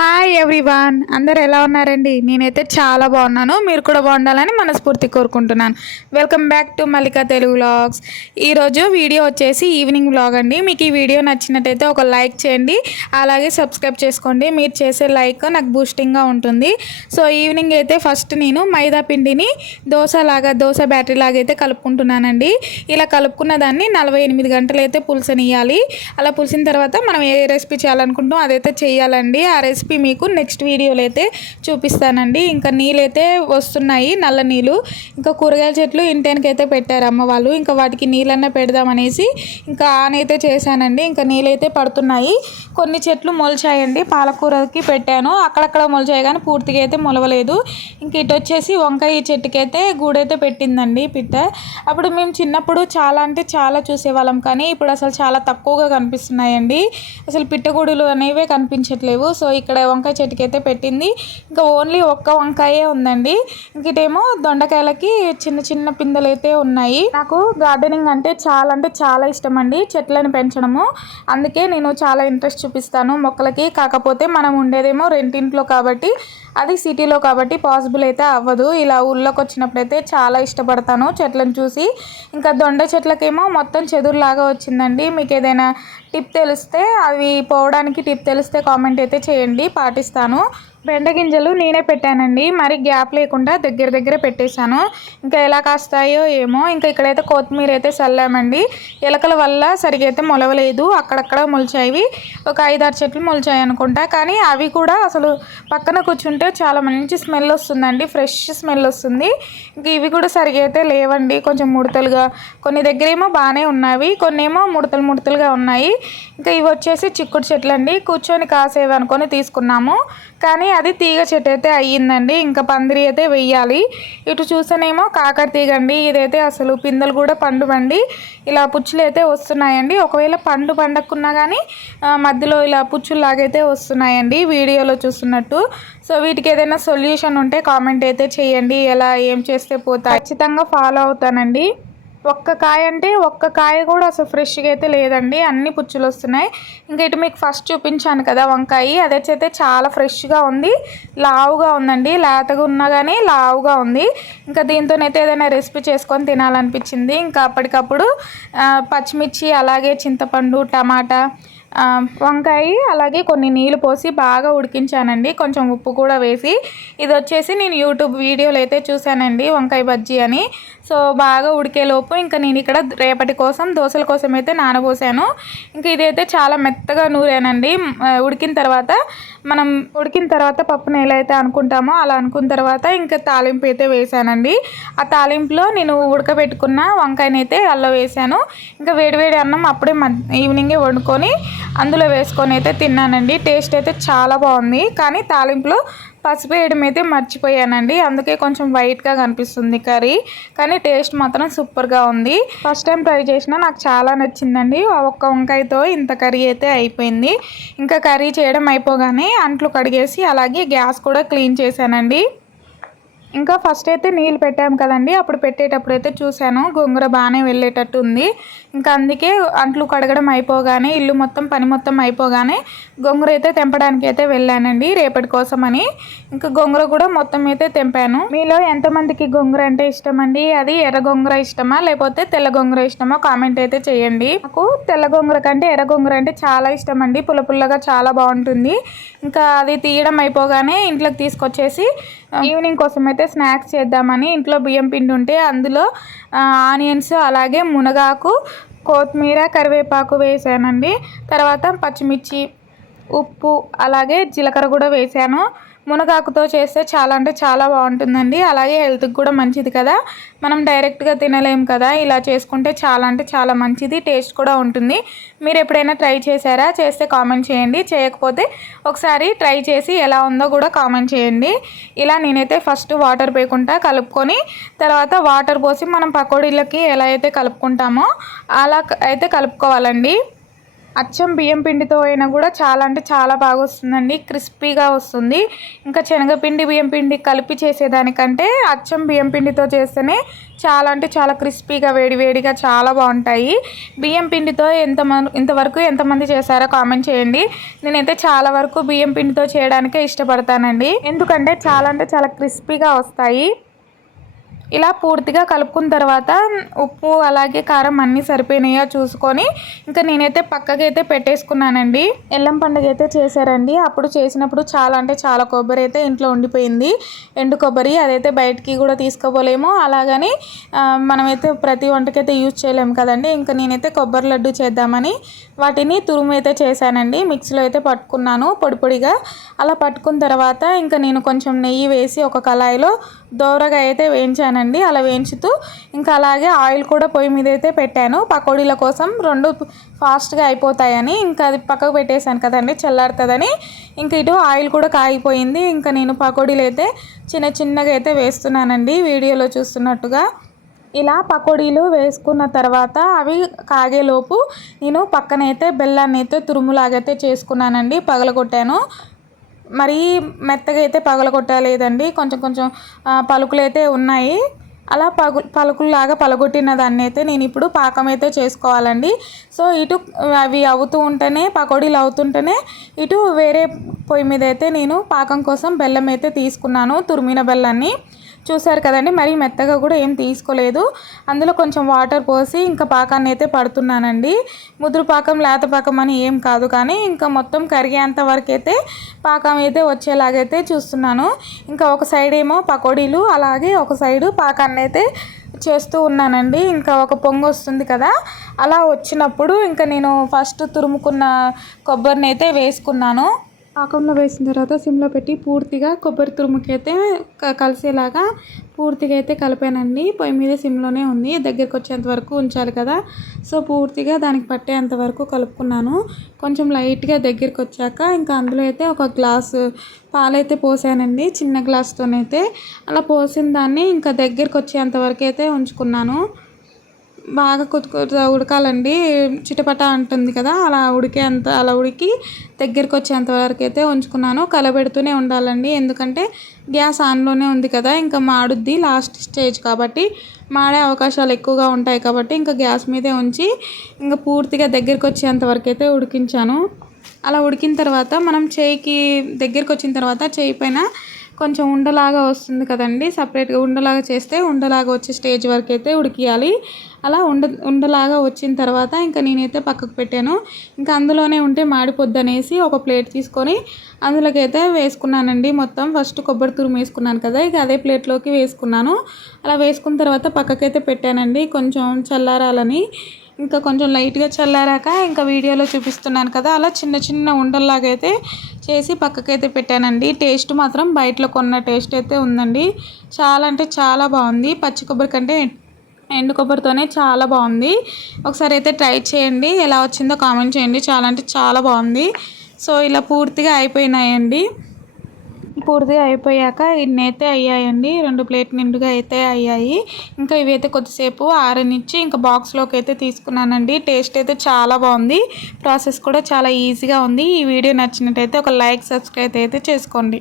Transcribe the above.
Hi everyone అందరు ఎలా ఉన్నారండి? నేనైతే చాలా బాగున్నాను. మీరు కూడా బాగుండాలని మనస్ఫూర్తి కోరుకుంటున్నాను. Welcome back to Mallika Telugu vlogs ఈరోజు వీడియో వచ్చేసి ఈవినింగ్ వ్లాగ్ అండి. మీకు ఈ వీడియో నచ్చినట్టయితే ఒక లైక్ చేయండి. అలాగే సబ్స్క్రైబ్ చేసుకోండి. మీరు చేసే లైక్ నాకు బూస్టింగ్గా ఉంటుంది. సో ఈవినింగ్ అయితే ఫస్ట్ నేను మైదా పిండిని దోశ లాగా దోశ బ్యాటరీ లాగా అయితే కలుపుకుంటున్నానండి. ఇలా కలుపుకున్న దాన్ని నలభై ఎనిమిది గంటలు అయితే పులుసనియాలి అలా పులిసిన తర్వాత మనం ఏ రెసిపీ చేయాలనుకుంటాం అదైతే చేయాలండి. ఆ రెసిపీ మీకు నెక్స్ట్ వీడియోలో అయితే చూపిస్తానండి. ఇంకా నీళ్ళైతే వస్తున్నాయి నల్ల నీళ్ళు. ఇంకా కూరగాయల చెట్లు ఇంటెనకైతే పెట్టారు అమ్మ వాళ్ళు. ఇంకా వాటికి నీళ్ళన్నా పెడదామనేసి ఇంకా ఆన్ అయితే చేశానండి. ఇంకా నీళ్ళైతే పడుతున్నాయి. కొన్ని చెట్లు మొలిచాయండి. పాలకూరకి పెట్టాను. అక్కడక్కడ మొలిచాయి కానీ పూర్తిగా అయితే మొలవలేదు. ఇంక ఇటు వచ్చేసి వంకాయ చెట్టుకైతే గూడైతే పెట్టిందండి పిట్ట. అప్పుడు మేము చిన్నప్పుడు చాలా అంటే చాలా చూసేవాళ్ళం కానీ ఇప్పుడు అసలు చాలా తక్కువగా కనిపిస్తున్నాయండి. అసలు పిట్టగూడులు అనేవే కనిపించట్లేవు. సో ఇక్కడ ఇక్కడ వంకాయ చెట్టుకి అయితే పెట్టింది. ఇంకా ఓన్లీ ఒక్క వంకాయే ఉందండి. ఇంకటేమో దొండకాయలకి చిన్న చిన్న పిందెలు అయితే ఉన్నాయి. నాకు గార్డెనింగ్ అంటే చాలా అంటే చాలా ఇష్టం అండి చెట్లను పెంచడము. అందుకే నేను చాలా ఇంట్రెస్ట్ చూపిస్తాను మొక్కలకి. కాకపోతే మనం ఉండేదేమో రెంటింట్లో కాబట్టి అది సిటీలో కాబట్టి పాసిబుల్ అయితే అవ్వదు. ఇలా ఊళ్ళోకి వచ్చినప్పుడు అయితే చాలా ఇష్టపడతాను. చెట్లను చూసి ఇంకా దొండ చెట్లకేమో మొత్తం చెదురులాగా వచ్చిందండి. మీకు ఏదైనా టిప్ తెలిస్తే అవి పోవడానికి టిప్ తెలిస్తే కామెంట్ అయితే చేయండి. పాటిస్తాను. బెండ గింజలు నేనే పెట్టానండి. మరి గ్యాప్ లేకుండా దగ్గర దగ్గర పెట్టేశాను. ఇంకా ఎలా కాస్తాయో ఏమో ఇంకా ఇక్కడైతే కొత్తిమీర అయితే చల్లామండి. ఎలకల వల్ల సరిగా అయితే మొలవలేదు. అక్కడక్కడ మొలిచాయి. ఒక ఐదారు చెట్లు మొలిచాయి అనుకుంటా. కానీ అవి కూడా అసలు పక్కన కూర్చుంటే చాలా మంచి స్మెల్ వస్తుందండి. ఫ్రెష్ స్మెల్ వస్తుంది. ఇంక ఇవి కూడా సరిగా అయితే లేవండి. కొంచెం ముడతలుగా కొన్ని దగ్గర ఏమో బాగానే ఉన్నాయి కొన్ని ఏమో ముడతలు ముడతలుగా ఉన్నాయి. ఇంకా ఇవి వచ్చేసి చిక్కుడు చెట్లు అండి కూర్చొని కాసేవి అనుకొని తీసుకున్నాము. కానీ అది తీగ చెట్టు అయితే అయ్యిందండి. ఇంకా పందిరి అయితే వెయ్యాలి. ఇటు చూసానేమో కాకర తీగ అండి ఇదైతే అసలు పిందెలు కూడా పండువండి. ఇలా పుచ్చులు అయితే వస్తున్నాయండి. ఒకవేళ పండు పండక్కున్నా కానీ మధ్యలో ఇలా పుచ్చుల్లాగైతే వస్తున్నాయండి వీడియోలో చూస్తున్నట్టు. సో వీటికి ఏదైనా సొల్యూషన్ ఉంటే కామెంట్ అయితే చేయండి. ఎలా ఏం చేస్తే పోతా ఖచ్చితంగా ఫాలో అవుతానండి. ఒక్క కాయ అంటే ఒక్క కాయ కూడా అసలు ఫ్రెష్గా అయితే లేదండి. అన్ని పుచ్చులు వస్తున్నాయి. ఇంకా ఇటు మీకు ఫస్ట్ చూపించాను కదా వంకాయ. అదైతే చాలా ఫ్రెష్గా ఉంది. లావుగా ఉందండి. లేతగా ఉన్నా కానీ లావుగా ఉంది. ఇంకా దీంతోనైతే ఏదైనా రెసిపీ చేసుకొని తినాలనిపించింది. ఇంకా అప్పటికప్పుడు పచ్చిమిర్చి అలాగే చింతపండు టమాటా వంకాయ అలాగే కొన్ని నీళ్ళు పోసి బాగా ఉడికించానండి. కొంచెం ఉప్పు కూడా వేసి. ఇది వచ్చేసి నేను యూట్యూబ్ వీడియోలు అయితే చూశానండి వంకాయ బజ్జీ అని. సో బాగా ఉడికేలోపు ఇంకా నేను ఇక్కడ రేపటి కోసం దోశల కోసం అయితే నానబోసాను. ఇంకా ఇదైతే చాలా మెత్తగా నూరానండి. ఉడికిన తర్వాత మనం ఉడికిన తర్వాత పప్పు నేల అయితే అనుకుంటామో అలా అనుకున్న తర్వాత ఇంకా తాలింపు అయితే వేసానండి. ఆ తాలింపులో నేను ఉడకబెట్టుకున్న వంకాయనైతే అల్ల వేసాను. ఇంకా వేడివేడి అన్నం అప్పుడే మద్ ఈవినింగే వండుకొని అందులో వేసుకొని అయితే తిన్నానండి. టేస్ట్ అయితే చాలా బాగుంది. కానీ తాలింపులో పసుపు వేయడం అయితే మర్చిపోయానండి. అందుకే కొంచెం వైట్గా కనిపిస్తుంది కర్రీ. కానీ టేస్ట్ మాత్రం సూపర్గా ఉంది. ఫస్ట్ టైం ట్రై చేసినా నాకు చాలా నచ్చిందండి. ఒక్క వంకాయతో ఇంత కర్రీ అయితే అయిపోయింది. ఇంకా కర్రీ చేయడం అయిపోగానే అంట్లు కడిగేసి అలాగే గ్యాస్ కూడా క్లీన్ చేశానండి. ఇంకా ఫస్ట్ అయితే నీళ్ళు పెట్టాము కదండి. అప్పుడు పెట్టేటప్పుడు అయితే చూశాను గోంగూర బాగానే వెళ్ళేటట్టు ఉంది. ఇంకా అందుకే అంట్లు కడగడం అయిపోగానే ఇల్లు మొత్తం పని మొత్తం అయిపోగానే గోంగూర అయితే తెంపడానికి అయితే వెళ్ళానండి రేపటి కోసం అని ఇంకా గోంగూర కూడా మొత్తం అయితే తెంపాను. మీలో ఎంతమందికి గోంగూర అంటే ఇష్టం అండి అది ఎర్ర గోంగూర ఇష్టమా? లేకపోతే తెల్ల గోంగూర ఇష్టమా? కామెంట్ అయితే చేయండి. నాకు తెల్ల గోంగూర కంటే ఎర్ర గోంగూర అంటే చాలా ఇష్టం అండి పుల్ల పుల్లగా చాలా బాగుంటుంది. ఇంకా అది తీయడం అయిపోగానే ఇంట్లోకి తీసుకొచ్చేసి ఈవినింగ్ కోసం అయితే స్నాక్స్ చేద్దామని ఇంట్లో బియ్యం పిండి ఉంటే అందులో ఆనియన్స్ అలాగే మునగాకు కొత్తిమీర కరివేపాకు వేసానండి. తర్వాత పచ్చిమిర్చి ఉప్పు అలాగే జీలకర్ర కూడా వేసాను. మునగాకుతో చేస్తే చాలా అంటే చాలా బాగుంటుందండి. అలాగే హెల్త్కి కూడా మంచిది కదా. మనం డైరెక్ట్గా తినలేం కదా. ఇలా చేసుకుంటే చాలా అంటే చాలా మంచిది. టేస్ట్ కూడా ఉంటుంది. మీరు ఎప్పుడైనా ట్రై చేశారా? చేస్తే కామెంట్ చేయండి. చేయకపోతే ఒకసారి ట్రై చేసి ఎలా ఉందో కూడా కామెంట్ చేయండి. ఇలా నేనైతే ఫస్ట్ వాటర్ పోయకుండా కలుపుకొని తర్వాత వాటర్ పోసి మనం పకోడీలకి ఎలా అయితే కలుపుకుంటామో అలా అయితే కలుపుకోవాలండి. అచ్చం బియ్యం పిండితో అయినా కూడా చాలా అంటే చాలా బాగా వస్తుందండి క్రిస్పీగా వస్తుంది. ఇంకా శనగపిండి బియ్యం పిండి కలిపి చేసేదానికంటే అచ్చం బియ్యం పిండితో చేస్తేనే చాలా అంటే చాలా క్రిస్పీగా వేడివేడిగా చాలా బాగుంటాయి. బియ్యం పిండితో ఎంత ఇంతవరకు ఎంతమంది చేశారో కామెంట్ చేయండి. నేనైతే చాలా వరకు బియ్యం పిండితో చేయడానికే ఇష్టపడతానండి. ఎందుకంటే చాలా అంటే చాలా క్రిస్పీగా వస్తాయి. ఇలా పూర్తిగా కలుపుకున్న తర్వాత ఉప్పు అలాగే కారం అన్నీ సరిపోయినాయో చూసుకొని ఇంకా నేనైతే పక్కకైతే పెట్టేసుకున్నానండి. ఎల్లం పండుగ అయితే చేశారండి. అప్పుడు చేసినప్పుడు చాలా అంటే చాలా కొబ్బరి అయితే ఇంట్లో ఉండిపోయింది. ఎండు కొబ్బరి అదైతే బయటికి కూడా తీసుకోపోలేము అలాగని మనమైతే ప్రతి వంటకైతే యూజ్ చేయలేము కదండి. ఇంకా నేనైతే కొబ్బరి లడ్డు చేద్దామని వాటిని తురుము అయితే చేశానండి. మిక్సీలో అయితే పట్టుకున్నాను పొడి పొడిగా. అలా పట్టుకున్న తర్వాత ఇంకా నేను కొంచెం నెయ్యి వేసి ఒక కళాయిలో దోరగా అయితే వేయించానండి. అలా వేయించుతూ ఇంకా అలాగే ఆయిల్ కూడా పొయ్యి మీద అయితే పెట్టాను. పకోడీల కోసం రెండు ఫాస్ట్గా అయిపోతాయని ఇంకా అది పక్కకు పెట్టేశాను కదండి చల్లారుతుందని. ఇంకా ఇటు ఆయిల్ కూడా కాగిపోయింది. ఇంకా నేను పకోడీలు అయితే చిన్న చిన్నగా అయితే వేస్తున్నానండి వీడియోలో చూస్తున్నట్టుగా. ఇలా పకోడీలు వేసుకున్న తర్వాత అవి కాగేలోపు నేను పక్కనైతే బెల్లాన్ని అయితే తురుములాగైతే చేసుకున్నానండి పగలగొట్టాను. మరీ మెత్తగా అయితే పగలగొట్టలేదండి. కొంచెం కొంచెం పలుకులు అయితే ఉన్నాయి. అలా పగు పలుకుల్లాగా పలగొట్టిన దాన్ని అయితే నేను ఇప్పుడు పాకం అయితే చేసుకోవాలండి. సో ఇటు అవి అవుతూ ఉంటేనే పకోడీలు అవుతుంటేనే ఇటు వేరే పొయ్యి మీద అయితే నేను పాకం కోసం బెల్లం అయితే తీసుకున్నాను తురిమిన బెల్లాన్ని. చూసారు కదండి మరీ మెత్తగా కూడా ఏం తీసుకోలేదు. అందులో కొంచెం వాటర్ పోసి ఇంకా పాకాన్ని అయితే పడుతున్నానండి. ముదురు పాకం లేత పాకం అని ఏం కాదు కానీ ఇంకా మొత్తం కరిగేంత వరకు అయితే పాకం అయితే వచ్చేలాగైతే చూస్తున్నాను. ఇంకా ఒక సైడ్ ఏమో పకోడీలు అలాగే ఒక సైడు పాకాన్ని అయితే చేస్తూ ఉన్నానండి. ఇంకా ఒక పొంగు వస్తుంది కదా అలా వచ్చినప్పుడు ఇంకా నేను ఫస్ట్ తురుముకున్న కొబ్బరిని అయితే వేసుకున్నాను. పాకంలో వేసిన తర్వాత సిమ్లో పెట్టి పూర్తిగా కొబ్బరి తురుముకి అయితే కలిసేలాగా పూర్తిగా అయితే కలిపానండి. పొయ్యి మీద సిమ్లోనే ఉంది. దగ్గరికి వచ్చేంత వరకు ఉంచాలి కదా. సో పూర్తిగా దానికి పట్టేంత వరకు కలుపుకున్నాను. కొంచెం లైట్గా దగ్గరికి వచ్చాక ఇంకా అందులో అయితే ఒక గ్లాసు పాలైతే పోసానండి. చిన్న గ్లాస్తోనైతే. అలా పోసిన దాన్ని ఇంకా దగ్గరికి వచ్చేంత వరకు అయితే ఉంచుకున్నాను. బాగా కొద్ది ఉడకాలండి. చిటపట అంటుంది కదా అలా ఉడికే అంత అలా ఉడికి దగ్గరికి వచ్చేంత వరకు అయితే ఉంచుకున్నాను. కలబెడుతూనే ఉండాలండి. ఎందుకంటే గ్యాస్ ఆన్లోనే ఉంది కదా ఇంకా మాడుద్ది లాస్ట్ స్టేజ్ కాబట్టి. మాడే అవకాశాలు ఎక్కువగా ఉంటాయి కాబట్టి ఇంకా గ్యాస్ మీదే ఉంచి ఇంకా పూర్తిగా దగ్గరికి వచ్చేంత వరకు అయితే ఉడికించాను. అలా ఉడికిన తర్వాత మనం చేయికి దగ్గరికి వచ్చిన తర్వాత చేయి పైన కొంచెం ఉండలాగా వస్తుంది కదండి. సపరేట్గా ఉండలాగా చేస్తే ఉండలాగా వచ్చే స్టేజ్ వరకు అయితే ఉడికియాలి. అలా ఉండ ఉండలాగా వచ్చిన తర్వాత ఇంకా నేనైతే పక్కకు పెట్టాను. ఇంకా అందులోనే ఉంటే మాడిపోద్ది అనేసి ఒక ప్లేట్ తీసుకొని అందులోకైతే వేసుకున్నానండి మొత్తం. ఫస్ట్ కొబ్బరి తురుము వేసుకున్నాను కదా ఇక అదే ప్లేట్లోకి వేసుకున్నాను. అలా వేసుకున్న తర్వాత పక్కకైతే పెట్టానండి. కొంచెం చల్లారాలని ఇంకా కొంచెం లైట్గా చల్లారాక ఇంకా వీడియోలో చూపిస్తున్నాను కదా అలా చిన్న చిన్న ఉండల్లాగా అయితే చేసి పక్కకైతే పెట్టానండి. టేస్ట్ మాత్రం బయటలో కొన్న టేస్ట్ అయితే ఉందండి. చాలా అంటే చాలా బాగుంది. పచ్చి కొబ్బరి కంటే ఎండు కొబ్బరితోనే చాలా బాగుంది. ఒకసారి అయితే ట్రై చేయండి. ఎలా వచ్చిందో కామెంట్ చేయండి. చాలా అంటే చాలా బాగుంది. సో ఇలా పూర్తిగా అయిపోయినాయండి. పూర్తిగా అయిపోయాక ఇన్ని అయితే అయ్యాయండి. రెండు ప్లేట్ నిండుగా అయితే అయ్యాయి. ఇంకా ఇవి అయితే కొద్దిసేపు ఆరనిచ్చి ఇంకా బాక్స్లోకి అయితే తీసుకున్నానండి. టేస్ట్ అయితే చాలా బాగుంది. ప్రాసెస్ కూడా చాలా ఈజీగా ఉంది. ఈ వీడియో నచ్చినట్టయితే ఒక లైక్ సబ్స్క్రైబ్ అయితే చేసుకోండి.